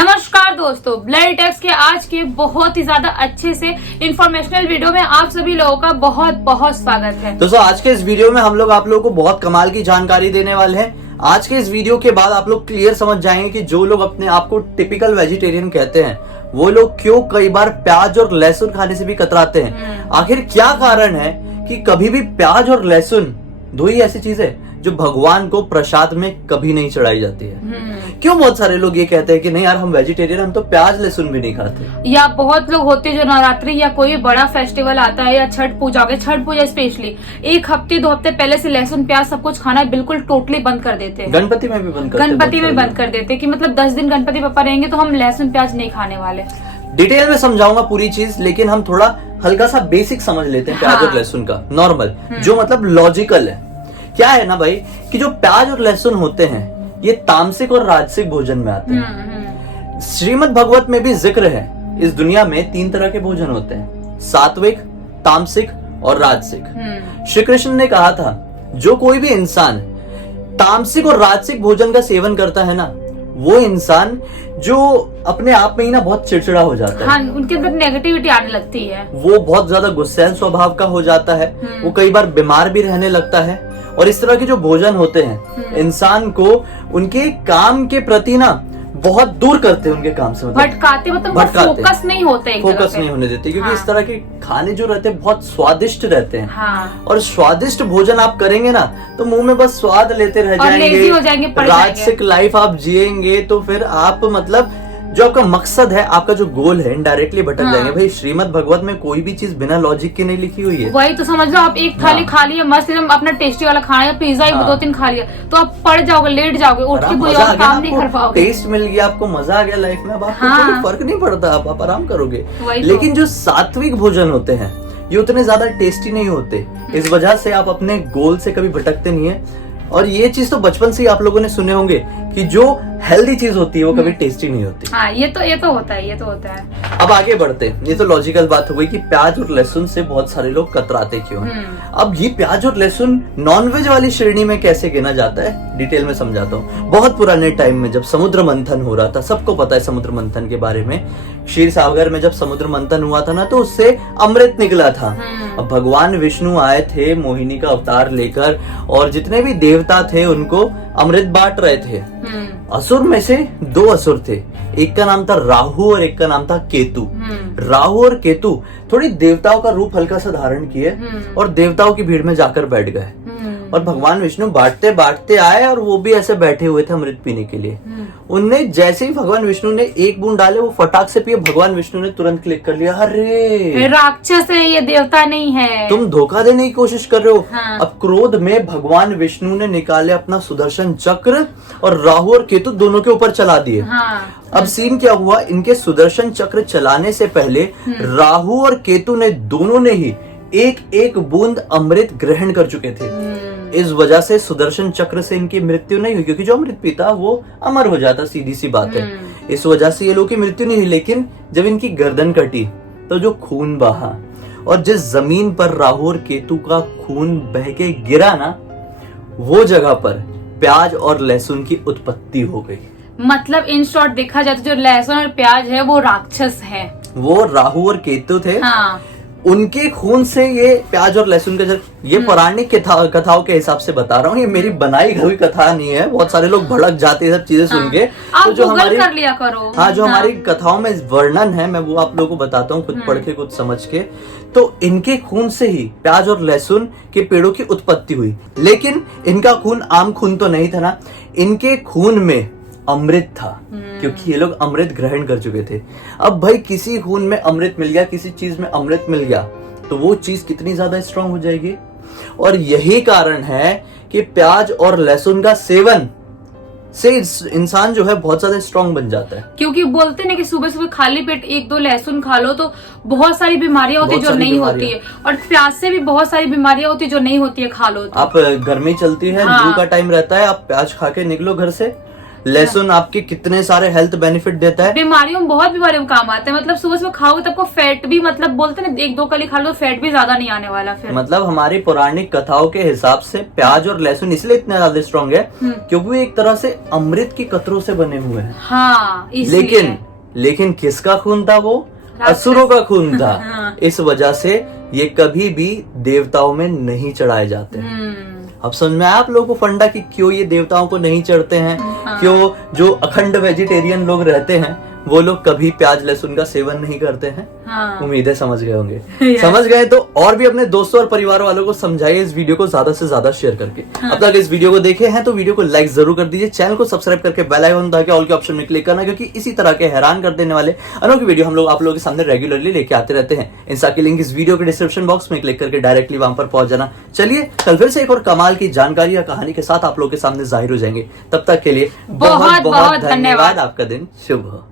नमस्कार दोस्तों, blood takes के आज के बहुत ही ज्यादा अच्छे से इंफॉर्मेशनल वीडियो में आप सभी लोगों का बहुत बहुत स्वागत है। दोस्तों आज के इस वीडियो में हम लोग आप लोगों को बहुत कमाल की जानकारी देने वाले हैं। आज के इस वीडियो के बाद आप लोग क्लियर समझ जाएंगे कि जो लोग अपने आप को टिपिकल वेजिटेरियन कहते हैं वो लोग क्यों कई बार प्याज और लहसुन खाने से भी कतराते हैं। आखिर क्या कारण है कि कभी भी प्याज और लहसुन दो ही ऐसी चीजें जो भगवान को प्रसाद में कभी नहीं चढ़ाई जाती है। क्यों बहुत सारे लोग ये कहते हैं कि नहीं यार हम वेजिटेरियन, हम तो प्याज लहसुन भी नहीं खाते। या बहुत लोग होते हैं जो नवरात्रि या कोई बड़ा फेस्टिवल आता है या छठ पूजा हो गया, छठ पूजा स्पेशली एक हफ्ते दो हफ्ते पहले से लहसुन प्याज सब कुछ खाना बिल्कुल टोटली बंद कर देते हैं। गणपति में भी बंद कर देते कि मतलब 10 दिन गणपति बप्पा रहेंगे तो हम लहसुन प्याज नहीं खाने वाले। डिटेल में समझाऊंगा पूरी चीज, लेकिन हम थोड़ा हल्का सा बेसिक समझ लेते हैं प्याज और लहसुन का। नॉर्मल जो मतलब लॉजिकल है क्या है ना भाई, कि जो प्याज और लहसुन होते हैं ये तामसिक और राजसिक भोजन में आते हैं। श्रीमद् भगवत में भी जिक्र है इस दुनिया में 3 तरह के भोजन होते हैं, सात्विक, तामसिक और राजसिक। श्री कृष्ण ने कहा था जो कोई भी इंसान तामसिक और राजसिक भोजन का सेवन करता है ना, वो इंसान जो अपने आप में ही ना बहुत चिड़चिड़ा हो जाता है। हाँ, उनके अंदर नेगेटिविटी आने लगती है, वो बहुत ज्यादा गुस्सैल स्वभाव का हो जाता है, वो कई बार बीमार भी रहने लगता है। और इस तरह के जो भोजन होते हैं इंसान को उनके काम के प्रति ना बहुत दूर करते हैं, उनके काम से भटकाते, मतलब फोकस नहीं होते, फोकस नहीं होने देते, क्योंकि इस तरह के खाने जो रहते हैं बहुत स्वादिष्ट रहते हैं। हाँ। और स्वादिष्ट भोजन आप करेंगे ना तो मुंह में बस स्वाद लेते रह जाएंगे, राजसिक लाइफ आप जिएंगे तो फिर आप मतलब जो आपका मकसद है, आपका जो गोल है, इनडायरेक्टली भटक जाएंगे। भाई श्रीमद् भगवत में कोई भी चीज बिना लॉजिक के नहीं लिखी हुई है। वही तो समझ लो, आप एक थाली खा लिया मस्त एकदम अपना टेस्टी वाला खाना या पिज्जा ही 2-3 खा लिया तो आप पड़ जाओगे, लेट जाओगे, उठ के कोई और काम नहीं कर पाओगे। टेस्ट मिल गया, आपको मजा आ गया लाइफ में, अब आपको कोई फर्क नहीं पड़ता, आप आराम करोगे। लेकिन जो सात्विक भोजन होते हैं ये उतने ज्यादा टेस्टी नहीं होते, इस वजह से आप अपने गोल से कभी भटकते नहीं है। और ये चीज तो बचपन से ही आप लोगों ने सुने होंगे कि जो हेल्दी चीज होती है वो कभी टेस्टी नहीं होती। हाँ, ये तो होता है। अब आगे बढ़ते हैं। ये तो लॉजिकल बात हो गई कि प्याज और लहसुन से बहुत सारे लोग कतराते क्यों हैं। अब ये प्याज और लहसुन नॉनवेज वाली श्रेणी में कैसे गिना जाता है, डिटेल में समझाता हूँ। बहुत पुराने टाइम में जब समुद्र मंथन हो रहा था, सबको पता है समुद्र मंथन के बारे में, क्षीर सागर में जब समुद्र मंथन हुआ था ना तो उससे अमृत निकला था। अब भगवान विष्णु आए थे मोहिनी का अवतार लेकर और जितने भी देवता थे उनको अमृत बांट रहे थे। असुर में से 2 असुर थे, एक का नाम था राहु और एक का नाम था केतु। राहु और केतु थोड़ी देवताओं का रूप हल्का सा धारण किए और देवताओं की भीड़ में जाकर बैठ गए। और भगवान विष्णु बांटते बांटते आए और वो भी ऐसे बैठे हुए थे अमृत पीने के लिए। उनने जैसे ही भगवान विष्णु ने एक बूंद डाले वो फटाक से पिए, भगवान विष्णु ने तुरंत क्लिक कर लिया, अरे राक्षस है ये, देवता नहीं है, तुम धोखा देने की कोशिश कर रहे हो। हाँ। अब क्रोध में भगवान विष्णु ने निकाले अपना सुदर्शन चक्र और राहु और केतु दोनों के ऊपर चला दिए। हाँ। अब सीन क्या हुआ, इनके सुदर्शन चक्र चलाने से पहले राहु और केतु ने दोनों ने ही एक बूंद अमृत ग्रहण कर चुके थे। इस वजह से सुदर्शन चक्र से इनकी मृत्यु नहीं हुई, क्योंकि जो अमृत पीता वो अमर हो जाता, सीधी सी बात है। इस वजह से ये लोगों की मृत्यु नहीं हुई। लेकिन जब इनकी गर्दन कटी तो जो खून बहा और जिस जमीन पर राहु और केतु का खून बह के गिरा ना, वो जगह पर प्याज और लहसुन की उत्पत्ति हो गई। मतलब इन शॉर्ट देखा जाए तो जो लहसुन और प्याज है वो राक्षस है, वो राहु और केतु थे। हाँ। उनके खून से ये प्याज और लहसुन का ये पौराणिक कथाओं के हिसाब से बता रहा हूँ, ये मेरी बनाई हुई कथा नहीं है। बहुत सारे लोग भड़क जाते हैं सब चीजें सुन के। तो जो हमारी कर लिया करो। हाँ, जो हमारी कथाओं में वर्णन है मैं वो आप लोगों को बताता हूँ, खुद पढ़ के खुद समझ के। तो इनके खून से ही प्याज और लहसुन के पेड़ों की उत्पत्ति हुई। लेकिन इनका खून आम खून तो नहीं था ना, इनके खून में अमृत था, क्योंकि ये लोग अमृत ग्रहण कर चुके थे। अब भाई किसी खून में अमृत मिल गया, किसी चीज में अमृत मिल गया तो वो चीज कितनी ज्यादा स्ट्रांग हो जाएगी। और यही कारण है कि प्याज और लहसुन का सेवन से इंसान जो है बहुत ज्यादा स्ट्रांग बन जाता है। क्योंकि बोलते ना कि सुबह सुबह खाली पेट 1-2 लहसुन खा लो तो बहुत सारी बीमारियां होती है जो नहीं होती है, और प्याज से भी बहुत सारी बीमारियां होती है जो नहीं होती है खा लो तो। आप गर्मी चलती है, लू का टाइम रहता है, आप प्याज खा के निकलो घर से, लहसुन आपके कितने सारे हेल्थ बेनिफिट देता है। बीमारियों में, बहुत बीमारियों में काम आता है। मतलब सुबह सुबह खाओगे तब को फैट भी, मतलब बोलते ना 1-2 कली खा लो फैट भी ज्यादा नहीं आने वाला फिर। मतलब हमारी पौराणिक कथाओं के हिसाब से प्याज और लहसुन इसलिए इतने ज्यादा स्ट्रॉन्ग है क्योंकि वो एक तरह से अमृत की कतरों से बने हुए हैं। हाँ, इसलिए। लेकिन किसका खून था वो? असुरों का खून था। इस वजह से ये कभी भी देवताओं में नहीं चढ़ाए जाते। अब समझ में आया आप लोगों को फंडा कि क्यों ये देवताओं को नहीं चढ़ते हैं? क्यों जो अखंड वेजिटेरियन लोग रहते हैं वो लोग कभी प्याज लहसुन का सेवन नहीं करते हैं? उम्मीद है समझ गए होंगे। समझ गए तो और भी अपने दोस्तों और परिवार वालों को समझाइए इस वीडियो को ज्यादा से ज्यादा शेयर करके। अब तक इस वीडियो को देखे हैं तो वीडियो को लाइक जरूर कर दीजिए, चैनल को सब्सक्राइब करके बेल आइकन दबा के ऑल के ऑप्शन में क्लिक करना, क्योंकि इसी तरह के हैरान कर देने वाले अनोखी वीडियो हम लोग आप लोगों के सामने रेगुलरली लेके आते रहते हैं। इंस्टा की लिंक इस वीडियो के डिस्क्रिप्शन बॉक्स में क्लिक करके डायरेक्टली वहां पर पहुंच जाना। चलिए कल फिर से एक और कमाल की जानकारी या कहानी के साथ आप लोगों के सामने जाहिर हो जाएंगे। तब तक के लिए बहुत बहुत धन्यवाद। आपका दिन शुभ हो।